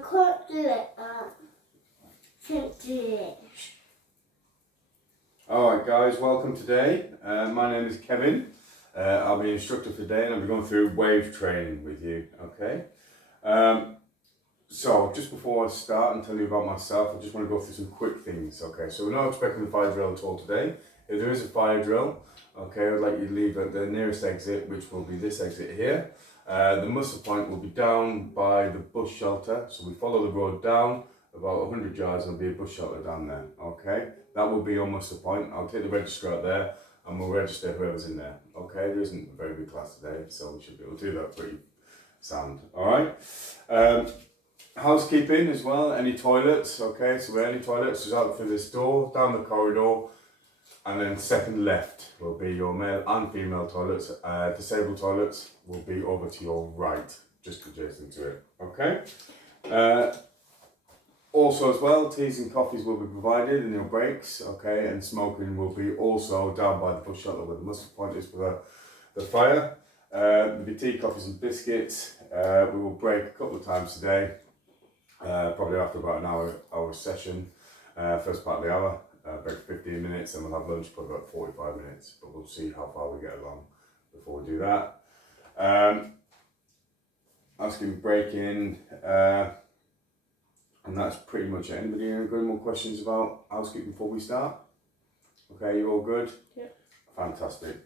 can't do it. Can't do it. Alright guys, welcome today. My name is Kevin. I'll be your instructor for today and I'll be going through wave training with you, okay? So just before I start and tell you about myself, I just want to go through some quick things, okay? So we're not expecting the fire drill at all today. If there is a fire drill, okay, I'd like you to leave at the nearest exit, which will be this exit here. The muster point will be down by the bus shelter, so we follow the road down about 100 yards and there'll be a bus shelter down there, okay? That will be your muster point. I'll take the register out there and we'll register whoever's in there, okay? There isn't a very big class today, so we should be able to do that pretty sound, alright? Housekeeping as well, any toilets, okay? So any toilets, just out through this door, down the corridor, and then second left will be your male and female toilets. Disabled toilets will be over to your right, just adjacent to it, okay? Also as well, teas and coffees will be provided in your breaks, okay? And smoking will be also down by the bus shelter where the muster point is for the fire. There'll be tea, coffees and biscuits. We will break a couple of times today, probably after about an hour session, first part of the hour. Break 15 minutes and we'll have lunch for about 45 minutes, but we'll see how far we get along before we do that. Asking break in, and that's pretty much it. Anybody got any more questions about housekeeping before we start? Okay, you all good? Yep. Fantastic.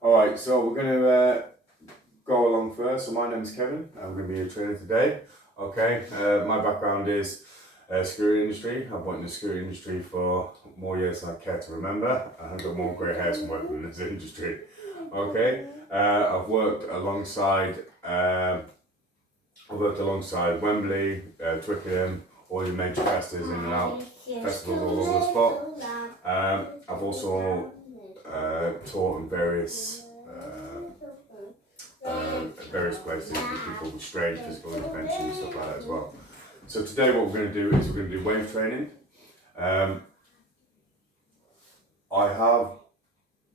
Alright, so we're going to go along first. So my name is Kevin, I'm going to be your trainer today. Okay, my background is security industry. I've worked in the security industry for more years than I care to remember. I've got more grey hairs from working in this industry. Okay, I've worked alongside Wembley, Twickenham, all your major festivals in and out, festivals all over the spot. I've also taught in various places with people with strange physical intervention and stuff like that as well. So today what we're going to do is we're going to do wave training. I have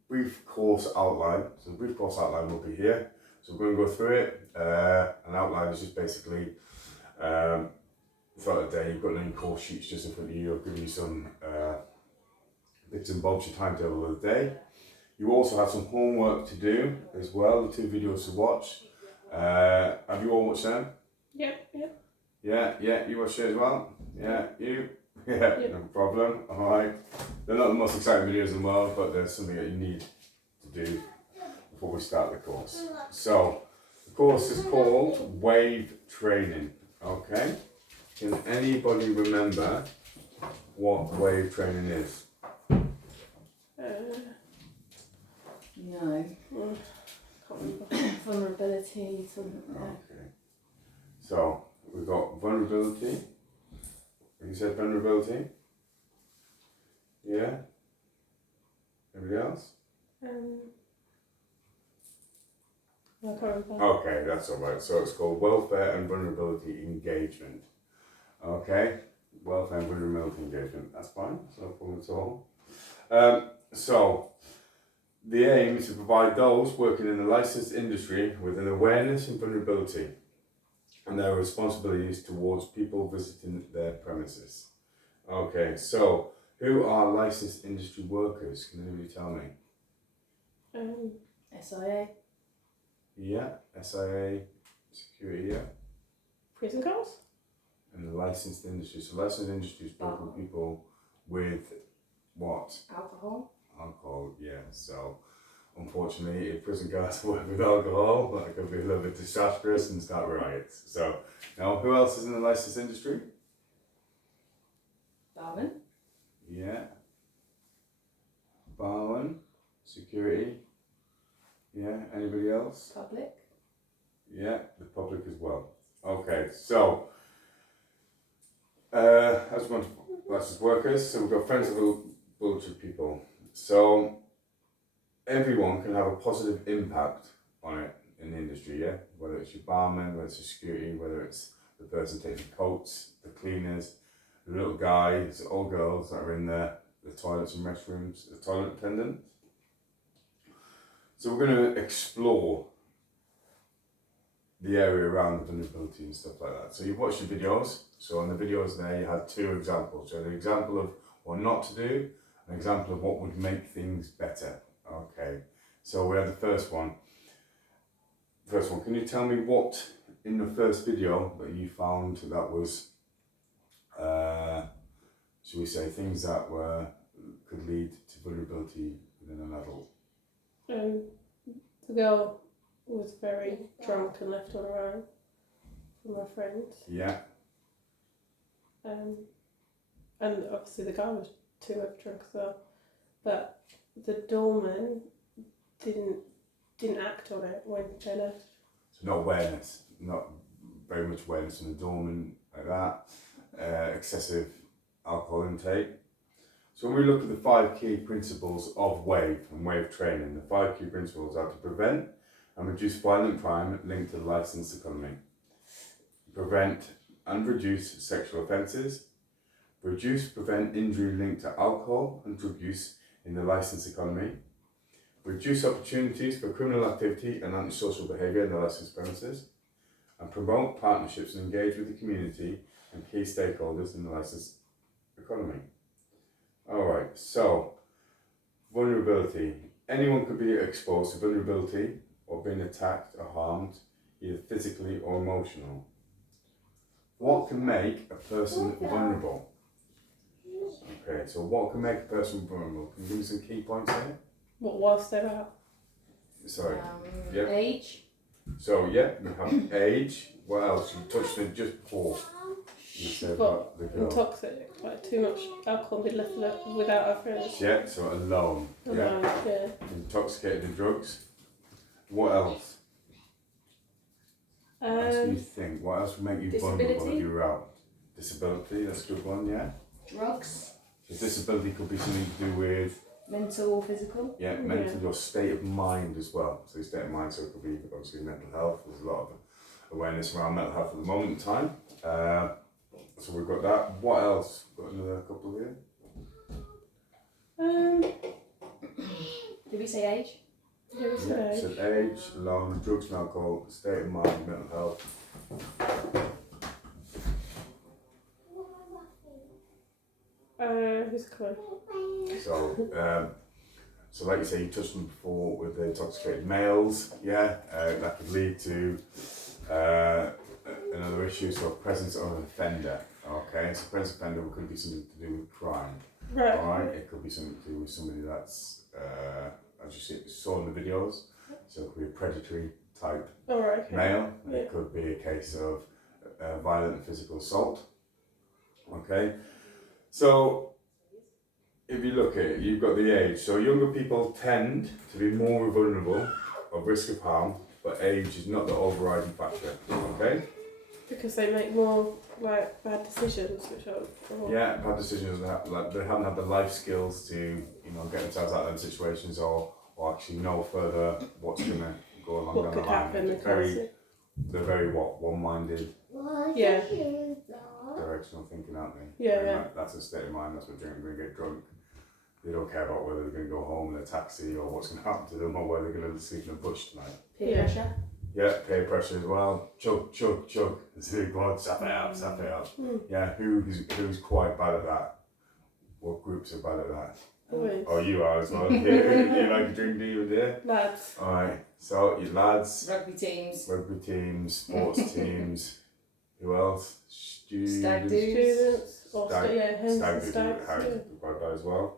brief course outline. So the brief course outline will be here. So we're going to go through it. An outline is just basically throughout the day you've got any course sheets just in front of you. I've given you some bits and bobs, your timetable of the day. You also have some homework to do as well, the 2 videos to watch. Have you all watched them? Yep. Yeah, you watch it as well? Yeah, you? Yeah, Yep. No problem. Alright. They're not the most exciting videos in the world, but there's something that you need to do before we start the course. So, the course is called Wave Training. Okay? Can anybody remember what wave training is? No. Vulnerability, something like that. Okay. So, we've got vulnerability. You said vulnerability? Yeah? Anybody else? Okay, that's alright. So it's called welfare and vulnerability engagement. Okay? Welfare and vulnerability engagement. That's fine. That's no problem at all. So, the aim is to provide those working in the licensed industry with an awareness and vulnerability and their responsibilities towards people visiting their premises. Okay, so who are licensed industry workers? Can anybody tell me? SIA. Yeah, SIA, security, yeah. Prison girls? And the licensed industry. So licensed industry is working with people with what? Alcohol. Alcohol, yeah. So unfortunately, if prison guards work with alcohol, that could be a little bit disastrous and start riots. So now, who else is in the licensed industry? Barman. Yeah. Barman, security. Yeah. Anybody else? Public. Yeah, the public as well. Okay, so as one licensed workers, so we've got friends of the military people. So everyone can have a positive impact on it in the industry, yeah? Whether it's your barman, whether it's your security, whether it's the person taking the coats, the cleaners, the little guys or girls that are in the toilets and restrooms, the toilet attendants. So we're going to explore the area around the vulnerability and stuff like that. So you've watched the videos. So on the videos there, you had 2 examples. So the example of what not to do, an example of what would make things better. Okay. So we had the first one. First one, can you tell me what in the first video that you found that was, should we say, things that could lead to vulnerability within an adult? The girl was very drunk and left on her own from her friends. Yeah. And obviously the guy was too drunk as well. But the doorman didn't act on it when they left. So not awareness, not very much awareness on the doorman like that. Excessive alcohol intake. So when we look at the 5 key principles of WAVE and WAVE training, the 5 key principles are to prevent and reduce violent crime linked to the licensed economy, prevent and reduce sexual offences, prevent injury linked to alcohol and drug use in the licensed economy, reduce opportunities for criminal activity and antisocial behaviour in the licensed premises, and promote partnerships and engage with the community and key stakeholders in the licensed economy. Alright, so vulnerability. Anyone could be exposed to vulnerability or being attacked or harmed, either physically or emotional. What can make a person vulnerable? Okay, so what can make a person vulnerable? Can you give me some key points here? What whilst they're out? Sorry. Yeah. Age. So yeah, we have age. What else? You touched it just before. You said What? the girl. Intoxic, like too much alcohol and be left without her friends. Yeah, so alone. Yeah. Yeah. Intoxicated in drugs. What else? What else do you think? What else would make you vulnerable if Disability. you were out? Disability, that's a good one, yeah. Drugs. So disability could be something to do with Mental or physical. mental, your state of mind as well. So your state of mind, so it could be obviously mental health. There's a lot of awareness around mental health at the moment in time. So we've got that. What else? Got another couple here. Did we say age? Yeah, we said age. So age, alone, drugs and alcohol, state of mind, mental health. Who's coming? So like you say, you touched on before with the intoxicated males, that could lead to another issue, so presence of an offender. Okay, so presence of offender could be something to do with crime. Right. Alright, it could be something to do with somebody that's, as you saw in the videos, so it could be a predatory type Alright, okay. male. Yeah. It could be a case of violent and physical assault. Okay, so if you look at it, you've got the age. So younger people tend to be more vulnerable of risk of harm, but age is not the overriding factor. Okay. Because they make more like bad decisions, which are Yeah, bad decisions. Like they haven't had the life skills to get themselves out of them situations, or actually know further what's gonna go along what down could the line. happen. They're very one-minded, Yeah. directional thinking, aren't they? Yeah, And yeah. that's a state of mind. That's what they're going to get drunk. They don't care about whether they're going to go home in a taxi or what's going to happen to them or whether they're going to sleep in a bush tonight. Peer Yeah. pressure. Yeah, peer pressure as well. Chug, chug, chug. It's really good. Sap it up, sap it up. Yeah, who's quite bad at that? What groups are bad at that? Boys. Oh, you are as well. You like a drink, do you, dear? Lads. Alright, so you lads, Rugby teams. sports teams. Who else? Students. Stag do. Students. Or Stag- hens Stag and do stags. Harry quite bad as well.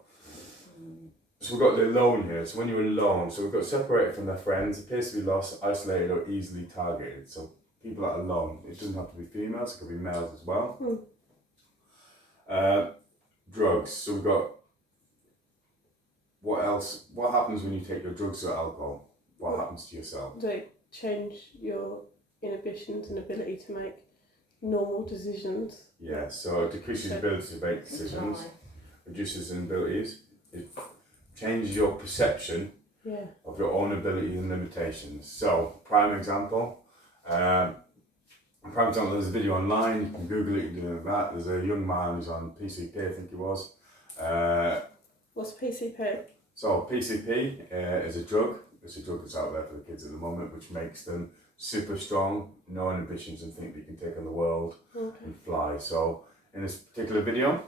So we've got the alone here. So when you're alone, so we've got separated from their friends, appears to be lost, isolated, or easily targeted. So people that are alone, it doesn't have to be females, it could be males as well. Drugs. So we've got what else? What happens when you take your drugs or alcohol? What happens to yourself? They change your inhibitions and ability to make normal decisions. Yeah, so it decreases your ability to make decisions, reduces inabilities, it changes your perception Yeah. of your own abilities and limitations. So, prime example, there's a video online, you can Google it, you can do that. There's a young man who's on PCP, I think he was. What's PCP? So PCP is a drug. It's a drug that's out there for the kids at the moment, which makes them super strong, no inhibitions, and think they can take on the world Okay. and fly. So in this particular video,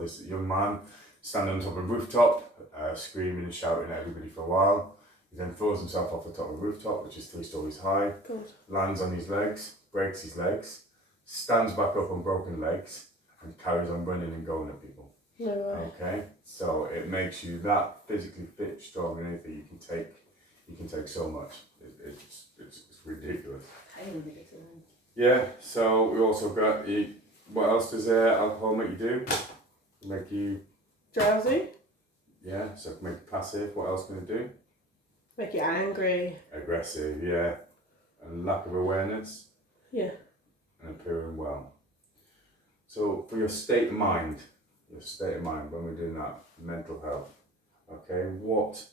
this young man standing on top of a rooftop, screaming and shouting at everybody for a while. He then throws himself off the top of a rooftop, which is 3 stories high, Good. lands on his legs, breaks his legs, stands back up on broken legs, and carries on running and going at people. No way. Okay, so it makes you that physically fit, strong, and anything you can take so much. It's ridiculous. Yeah. So we also got what else does alcohol make you do? Make you Drowsy. yeah. So it can make you passive. What else can it do? Make you angry. Aggressive. Yeah, and lack of awareness Yeah. and appearing well. So for your state of mind when we're doing that mental health. Okay, what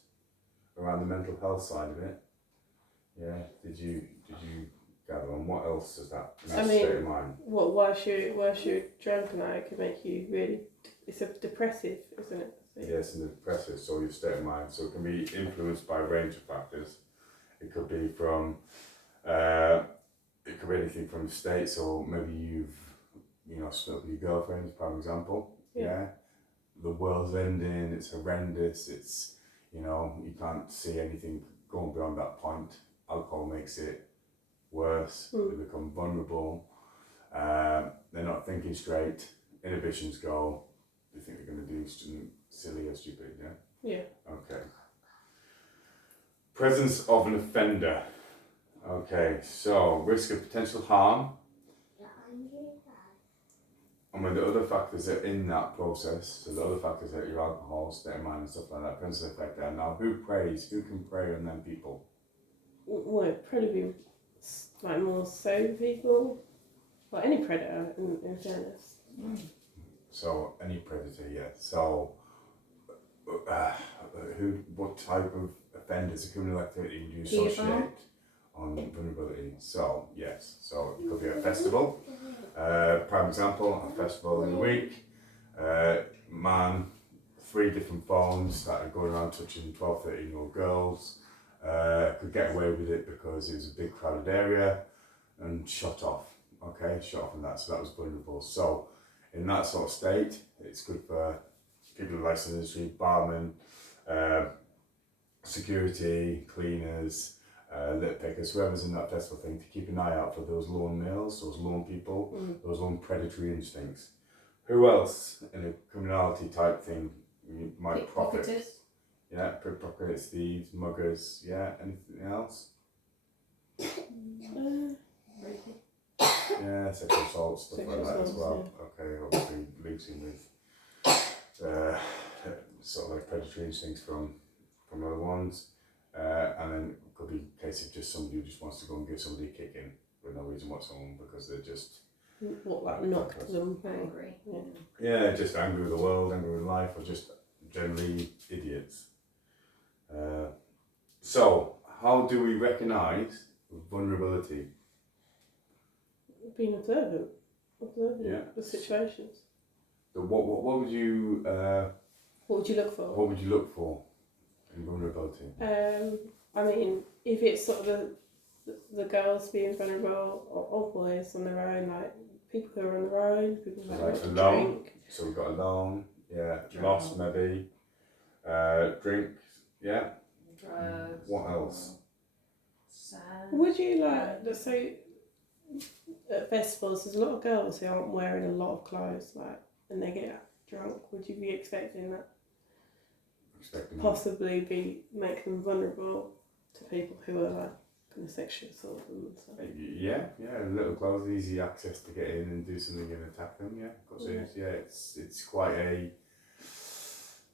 around the mental health side of it? Yeah, did you gather on what else does that state of mind? What? Whilst you're drunk now, it can make you really. It's a depressive, isn't it? Yes, and depressive. So your state of mind. So it can be influenced by a range of factors. It could be from, it could be anything from states, or maybe you've, split with your girlfriend, for example. Yeah. The world's ending. It's horrendous. It's, you can't see anything going beyond that point. Alcohol makes it worse. They become vulnerable. They're not thinking straight. Inhibitions go. They think they're going to do something silly or stupid. Yeah. Yeah. Okay. Presence of an offender. Okay, so risk of potential harm. And when the other factors are in that process, so the other factors are your alcohol, state of mind, and stuff like that, presence of effect there. Now, who can prey on them people? Well, it'd probably be like more sober people. Like any predator, in fairness. So any predator, yeah. So, what type of offenders, a criminal activity do you associate on vulnerability? So yes, so it could be a festival. Prime example, a festival in the week. Man, 3 different phones that are going around touching 12, 13-year-old girls. Could get away with it because it was a big crowded area and shot off. Okay, shot off in that, so that was vulnerable. So in that sort of state, it's good for people in the licensed industry, barmen, security, cleaners, lit pickers, whoever's in that festival thing, to keep an eye out for those lone males, those lone people, those lone predatory instincts. Who else in a criminality type thing might profit? Pickpocketers. Yeah, pickpockets, thieves, muggers, yeah, anything else? Yeah, sexual assault, stuff like that as well. Yeah. Okay, obviously links in with sort of like predatory instincts from other ones. And then it could be a case of just somebody who just wants to go and give somebody a kick in for no reason whatsoever because they're just... What, like knocked them Angry. Yeah, just angry with the world, angry with life, or just generally idiots. So, how do we recognise vulnerability? Being observant the situations. So what would you... What would you look for? What would you look for in vulnerability? I mean, if it's sort of the girls being vulnerable or boys on their own, like people who are on their own, people who like to alone. drink. So we've got alone, yeah, Drunk. lost maybe, drink, yeah. Drugs. What else? Sad. Would you let's say at festivals, there's a lot of girls who aren't wearing a lot of clothes, and they get drunk. Would you be expecting that? Possibly make them vulnerable to people who are kind of sexually assault them and stuff. Yeah, little clothes, easy access to get in and do something and attack them. Yeah, because it's quite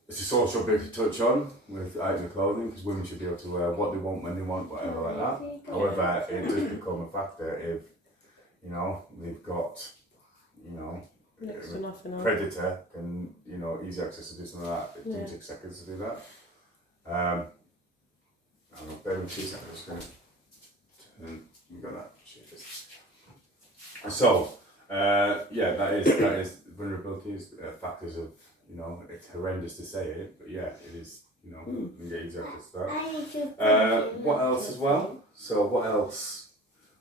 it's a social bit to touch on with item of clothing because women should be able to wear what they want when they want, whatever like that. However, it does become a factor if they've got next to nothing else. predator can easy access to do something like that. It takes 6 seconds to do that. I don't know, bear with 2 seconds. And we got that. So that is vulnerabilities, factors of it's horrendous to say it, but yeah, it is you know, engage with that. I need to What else as well? So what else,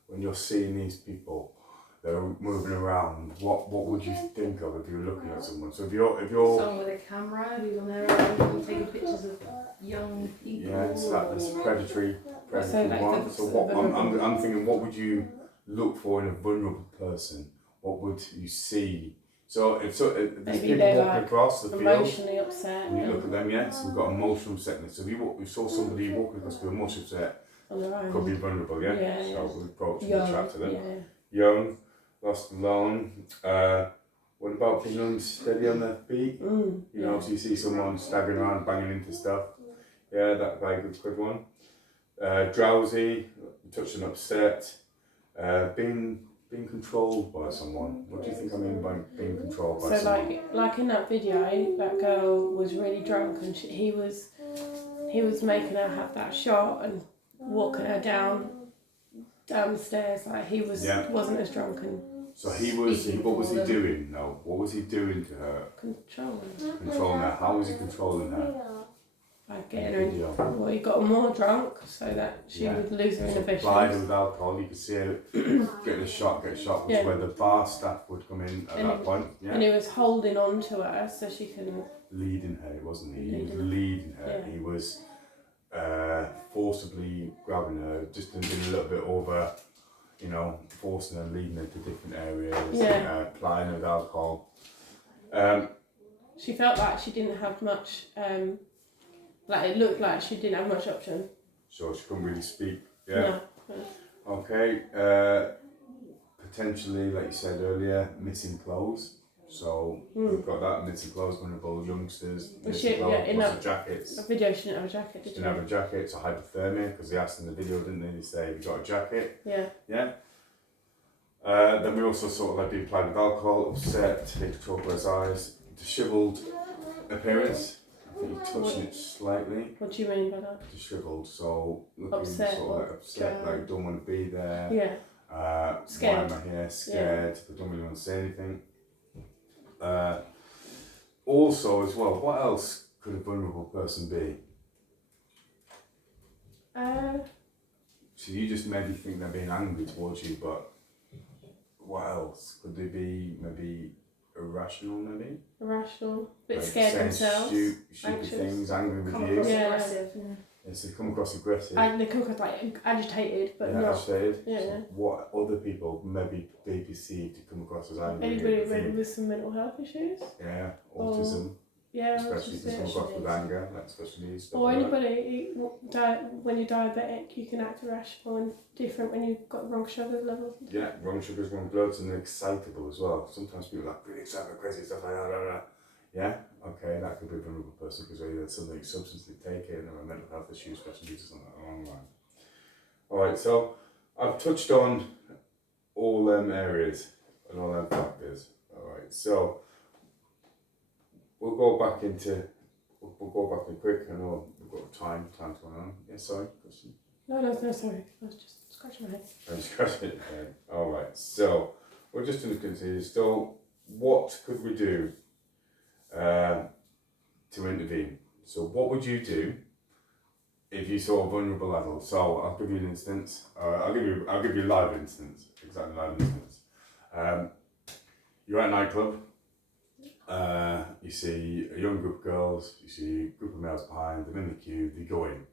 when you're seeing these people that are moving around, what would you think of if you were looking at someone? So if you're Someone with a camera who's on their own, taking pictures of young people. yeah, it's that this predatory So like one. the- So what I'm thinking, what would you look for in a vulnerable person? What would you see? So if there's Maybe people they're walking like across the field, emotionally upset and you look at them, yes, we've got emotional upsetness. So if you saw somebody walking across the field, emotionally upset, on their own. could be vulnerable, yeah. Yeah, So yeah. we approach and Young, chat to them. yeah. Young, lost and alone. What about being unsteady on their feet? You know, so you see someone staggering around, banging into stuff. Yeah, that very good one. Drowsy, touched and upset. Being controlled by someone. What do you think I mean by being controlled by So someone? like in that video, that girl was really drunk and he was making her have that shot and walking her down the stairs. Like he wasn't as drunk and So what was he them. doing? No, what was he doing to her? controlling. Controlling her. How was he controlling her? Like getting her in, well, he got her more drunk so that she would lose her inhibitions. Supplied with alcohol, you could see her get a shot, which is where the bar staff would come in at that point. Yeah. And he was holding on to her so she couldn't. Leading her, wasn't he? He was leading her. Yeah. He was forcibly grabbing her, just and being a little bit over, you know, forcing her, leading her to different areas, plying her with alcohol. She felt like she didn't have much. Like it looked like she didn't have much option. So she couldn't really speak. Yeah. No. Okay. Potentially, like you said earlier, missing clothes. So we've got that missing clothes, vulnerable youngsters, missing clothes, lots of jackets. A video, she didn't have a jacket, did She didn't have a jacket, so hypothermia, because they asked in the video, didn't they? They say, have you got a jacket? Yeah. Yeah. Then we also sort of like being plied with alcohol, upset, they could talk about his eyes, dishevelled appearance. I think you're touching it slightly. What do you mean by that? Dishevelled, so looking Upset, sort of like upset, like don't want to be there. Yeah. Scared. Why am I here? Scared. They don't really want to say anything. Also, as well, what else could a vulnerable person be? So you just maybe think they're being angry towards you, but what else? Could they be maybe irrational, maybe? Irrational, bit like scared saying themselves. Stupid anxious. things, angry with Come you. across Yeah. aggressive. Yes, they come across aggressive. And they come across like agitated, but not. Agitated. Yeah. So what other people maybe they perceive to come across as angry? Anybody maybe with some mental health issues? Yeah, autism. Yeah, Especially if you come across with anger, like special needs. Stuff or like anybody, when you're diabetic, you can act irrational and different when you've got the wrong sugar level. that. Yeah, wrong sugars, wrong bloods, and they're excitable as well. Sometimes people are like really excited, crazy stuff like that. Yeah, okay, that could be a vulnerable person because they had something substantially taken or a mental health issue, special needs, or something along the line. Alright, so I've touched on all them areas and all them factors. Alright, so we'll go back in quick. I know we've got time's going on. Yeah, sorry, question. No, sorry. I was just scratching my head. I'm scratching it again. Alright, so we're just going to continue. So, what could we do to intervene? So, what would you do if you saw a vulnerable adult? So, I'll give you an instance. I'll give you a live instance. Exactly live instance. You're at a nightclub. You see a young group of girls, you see a group of males behind them in the queue, they go in,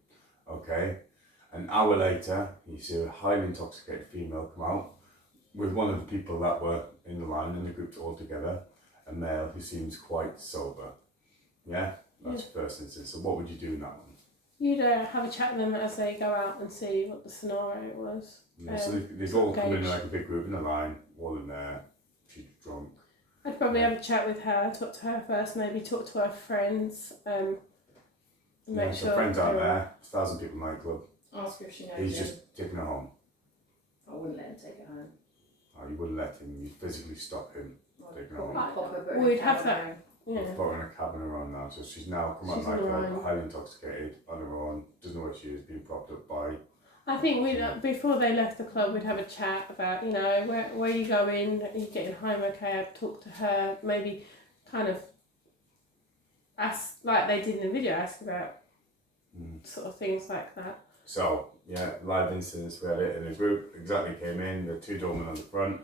okay? An hour later, you see a highly intoxicated female come out with one of the people that were in the line, in the group all together, a male who seems quite sober. Yeah? That's the first instance. So what would you do in that one? You'd have a chat with them as they go out and see what the scenario was. Yeah, so they've all come in like a big group in a line, all in there, she's drunk. I'd probably have a chat with her, talk to her first, maybe talk to her friends. Make So sure friends out there, 1,000 people in my club. Ask her if she knows He's him. just taking her home. I wouldn't let him take it home. Oh, you wouldn't let him, you'd physically stop him. Taking her home. Pop her, put her in We'd a have cab that. home. Yeah. Put her in a cabin around now, so she's now come out She's like on her own. highly intoxicated, on her own, doesn't know where she is, being propped up by. I think before they left the club, we'd have a chat about, where are you going? Are you getting home okay? I'd talk to her, maybe kind of ask, like they did in the video, ask about sort of things like that. So, yeah, live incidents, we had it in a group, exactly came in, the 2 doormen on the front,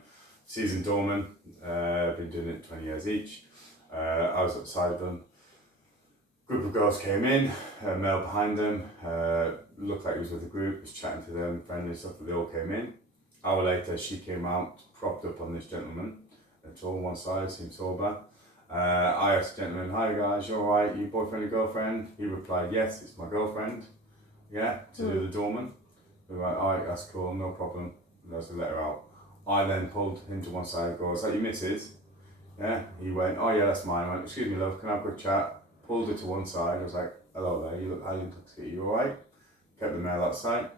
seasoned doormen, been doing it 20 years each. I was at the side of them. Group of girls came in, a male behind them, looked like he was with the group, was chatting to them, friendly and stuff, but they all came in. Hour later, she came out, propped up on this gentleman, tall on one side, seemed sober. I asked the gentleman, hi guys, you alright, you boyfriend or girlfriend? He replied, yes, it's my girlfriend. Yeah, to do the doorman. We were like, alright, that's cool, no problem. And I was to let her out. I then pulled him to one side and go, is that your missus? Yeah, he went, oh yeah, that's mine. I went, excuse me love, can I have a quick chat? Pulled her to one side, I was like, hello there, you look highly intoxicated, you alright? Kept the male outside.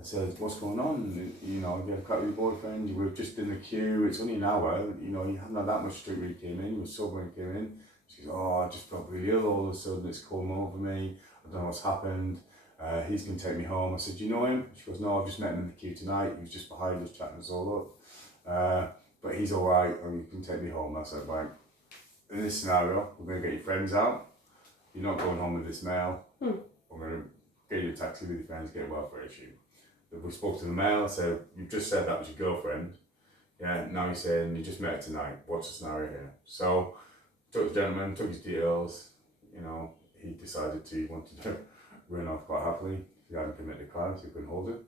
I said, what's going on? You know, you had a crack with your boyfriend, we've just in the queue, it's only an hour, you know, you haven't had that much drink when you came in, you were sober when you came in. She goes, oh, I just felt really ill all of a sudden, it's come over me, I don't know what's happened. He's going to take me home. I said, do you know him? She goes, no, I've just met him in the queue tonight, he was just behind us chatting us all up. But he's alright, and you can take me home. I said, right, in this scenario, we're going to get your friends out, you're not going home with this male, we're going to get you a taxi with your friends, get a welfare issue. We spoke to the male, said, you just said that was your girlfriend. Yeah, now you're saying you just met her tonight. What's the scenario here? So, took the gentleman, took his details, you know, he decided he wanted to run off quite happily. He hadn't committed a crime, so he couldn't hold it.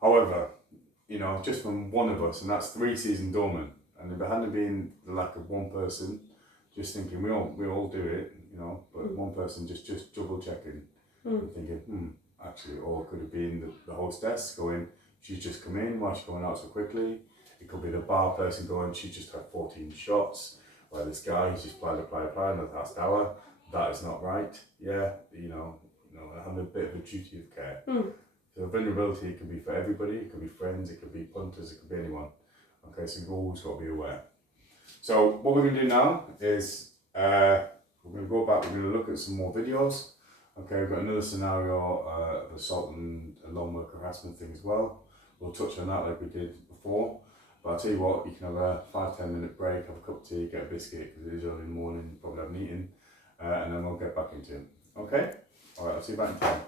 However, you know, just from one of us, and that's 3 seasoned doormen, and if it hadn't been the lack of one person, just thinking, we all do it, you know, but one person just double checking, and thinking, actually, or it could have been the hostess going, she's just come in, why is she going out so quickly? It could be the bar person going, she just had 14 shots, while this guy, he's just apply in the last hour. That is not right. Yeah, you know, having a bit of a duty of care. So vulnerability can be for everybody, it could be friends, it could be punters, it could be anyone. Okay, so you've always got to be aware. So what we're going to do now is, we're going to go back, we're going to look at some more videos. Okay, we've got another scenario of assault and lone work harassment thing as well. We'll touch on that like we did before. But I'll tell you what, you can have a 5-10 minute break, have a cup of tea, get a biscuit, because it is early in the morning, you probably haven't eaten, and then we'll get back into it. Okay? Alright, I'll see you back in time.